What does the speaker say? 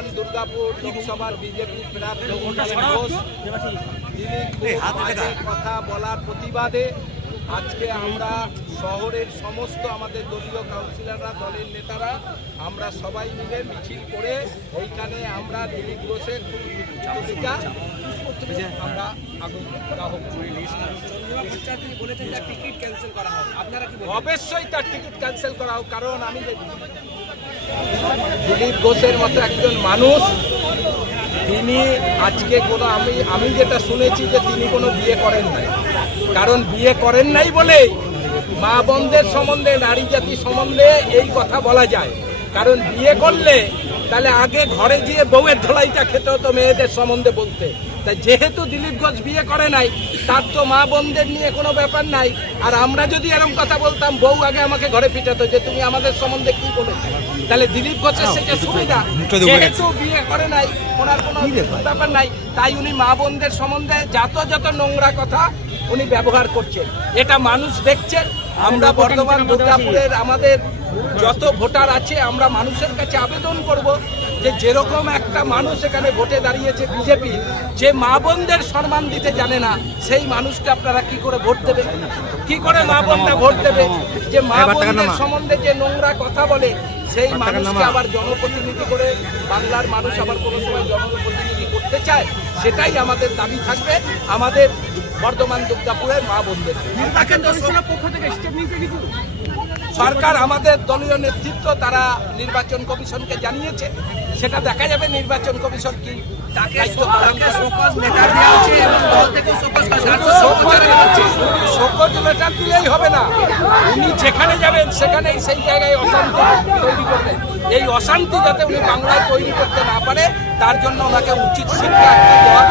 বর্ধমান দুর্গাপুর লোকসভার বিজেপি প্রার্থী ঘোষ। তিনি কথা বলার প্রতিবাদে আজকে আমরা শহরের সমস্ত আমাদের দলীয় কাউন্সিলররা দলের নেতারা আমরা সবাই মিলে মিছিল করে এইখানে আমরা দিলীপ ঘোষের ভূমিকা আমরা আগুন করি। অবশ্যই তার টিকিট ক্যান্সেল করা হোক কারণ আমি দিলীপ ঘোষের মতো একজন মানুষ, তিনি আজকে কোনো, আমি আমি যেটা শুনেছি যে তিনি কোনো বিয়ে করেন নাই। কারণ বিয়ে করেন নাই বলেই মা বোনদের সম্বন্ধে, নারী জাতি সম্বন্ধে এই কথা বলা যায়। কারণ বিয়ে করলে তাহলে আগে ঘরে গিয়ে বউয়ের ধোলাইটা খেতে হতো মেয়েদের সম্বন্ধে বলতে। তা যেহেতু দিলীপ ঘোষ বিয়ে করে নাই তার তো মা বোনদের নিয়ে কোনো ব্যাপার নাই। আর আমরা যদি এরকম কথা বলতাম বউ আগে আমাকে ঘরে পিটাতো যে তুমি আমাদের সম্বন্ধে কি বলেছ? তাহলে দিলীপ ঘোষের সেটা সুবিধা। যেহেতু বিয়ে করে নাই ওনার কোনো ব্যাপার? নাই। তাই উনি মা বোনদের সম্বন্ধে যত যত নোংরা কথা উনি ব্যবহার করছেন। এটা মানুষ দেখছেন আমরা বর্তমান দুর্গাপুরের আমাদের যত ভোটার আছে আমরা মানুষের কাছে আবেদন করব যে যেরকম একটা মানুষ এখানে ভোটে দাঁড়িয়েছে বিজেপি যে মা বোনদের সম্মান দিতে জানে না সেই মানুষকে আপনারা কি করে ভোট দেবে? কি করে মা বোনটা ভোট দেবে? যে মা বোনদের সম্বন্ধে যে নোংরা কথা বলে সেই মানুষকে আবার জনপ্রতিনিধি করে বাংলার মানুষ আবার কোনো সময় জনপ্রতিনিধি করতে চায় সেটাই আমাদের দাবি থাকবে আমাদের বর্ধমান দুর্গাপুরের মা বোনদের। সরকার আমাদের দলীয় নেতৃত্ব তারা নির্বাচন কমিশনকে জানিয়েছে। সেটা দেখা যাবে নির্বাচন কমিশন কি। শোকজ লেটার দিলেই হবে না। উনি যেখানে যাবেন সেখানেই সেই জায়গায় অশান্তি তৈরি করবেন এই অশান্তি যাতে উনি বাংলায় তৈরি করতে না পারে তার জন্য ওনাকে উচিত শিক্ষা দেওয়া